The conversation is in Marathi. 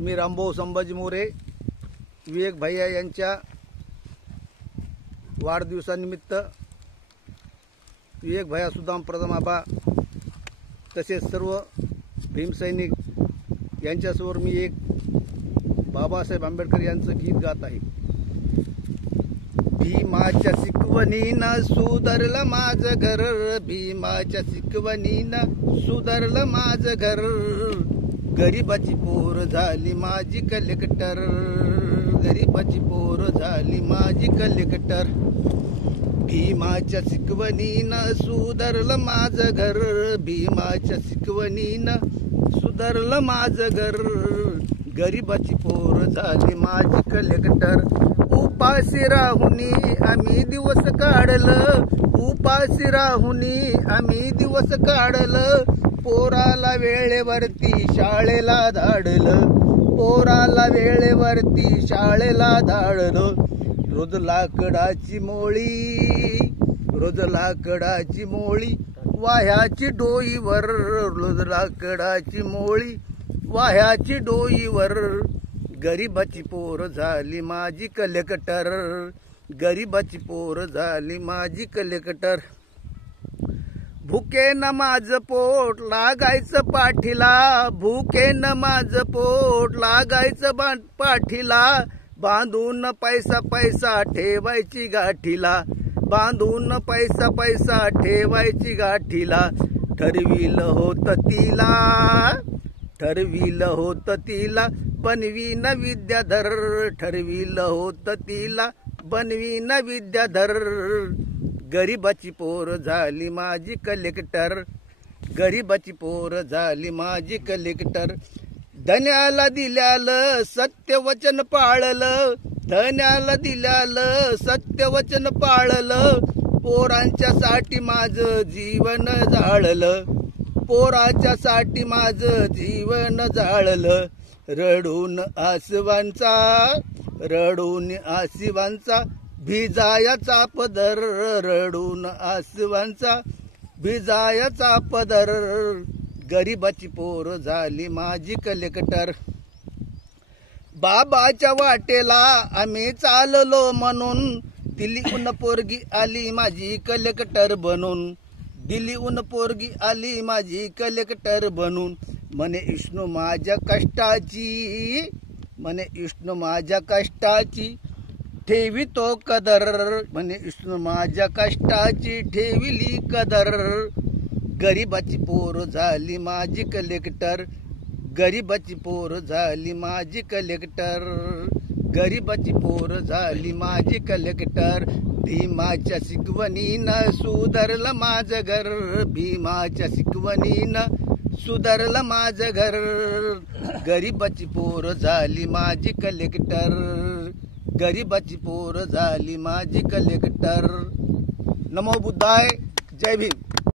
मी रामभाऊ संभाजी मोरे विवेक भैया यांच्या वाढदिवसानिमित्त विवेक भैया सुदाम प्रथमाबा तसेच सर्व भीमसैनिक यांच्यासमोर मी एक बाबासाहेब आंबेडकर यांचं गीत गात आहे। भीमाच्या शिकवणीनं सुधारलं माझं घर, भीमाच्या शिकवणीनं सुधारलं माझं घर, गरीबाची पोर झाली माझी कलेक्टर, गरीबाची पोर झाली माझी कलेक्टर। भीमाच्या शिकवणीनं सुधारलं माझं घर, भीमाच्या शिकवणीनं सुधारलं माझं घर, गरीबाची पोर झाली माझी कलेक्टर। उपाशी राहुनी आम्ही दिवस काढलं, उपाशी राहुनी आम्ही दिवस काढलं, पोराला वेळेवरती शाळेला धाडलं, पोराला वेळेवरती शाळेला धाडलं। रोज लाकडाची मोळी, रोज लाकडाची मोळी वाह्याची डोईवर, रोज लाकडाची मोळी वाह्याची डोईवर, गरीबाची पोर झाली माझी कलेक्टर, गरीबाची पोर झाली माझी कलेक्टर। भुकेनं माझं पोट लागायचं पाठीला, भुकेनं माझं पोट लागायचं पाठीला, बांधून पैसा पैसा ठेवायची गाठीला, बांधून पैसा पैसा ठेवायची गाठीला। ठरविलं होतं तिला, ठरविलं होतं तिला बनवीन विद्याधर, ठरविलं होतं तिला बनवीन विद्याधर, गरीबाची पोर झाली माझी कलेक्टर, गरीबाची पोर झाली माझी कलेक्टर। धन्याला दिल्यालं सत्यवचन पाळलं, धन्याला दिल्यालं सत्यवचन पाळलं, पोरांच्या साठी माझं जीवन जाळलं, पोराच्या साठी माझं जीवन जाळलं। रडून आसवांचा, रडून आसवांचा भिजायाचा पदर, रडून आसवांचा भिजायाचा पदर, गरीबाची पोर झाली माझी कलेक्टर। बाबाच्या वाटेला आम्ही चाललो म्हणून, दिल्लीहून पोरगी आली माझी कलेक्टर बनून, दिल्लीहून पोरगी आली माझी कलेक्टर बनून। म्हणे विष्णू माझ्या कष्टाची, म्हणे विष्णू माझ्या कष्टाची ठेवितो कदर, म्हणे विष्णू माझ्या कष्टाची ठेविली कदर, गरीबाची पोर झाली माझी कलेक्टर, गरीबाची पोर झाली माझी कलेक्टर, गरीबाची पोर झाली माझी कलेक्टर। भीमाच्या शिकवणीनं सुधारलं माझं घर, भीमाच्या शिकवणीनं सुधारलं माझं घर, गरीबाची पोर झाली माझी कलेक्टर, गरीबाची पोर झाली माझी कलेक्टर। नमो बुद्धाय, जय भीम।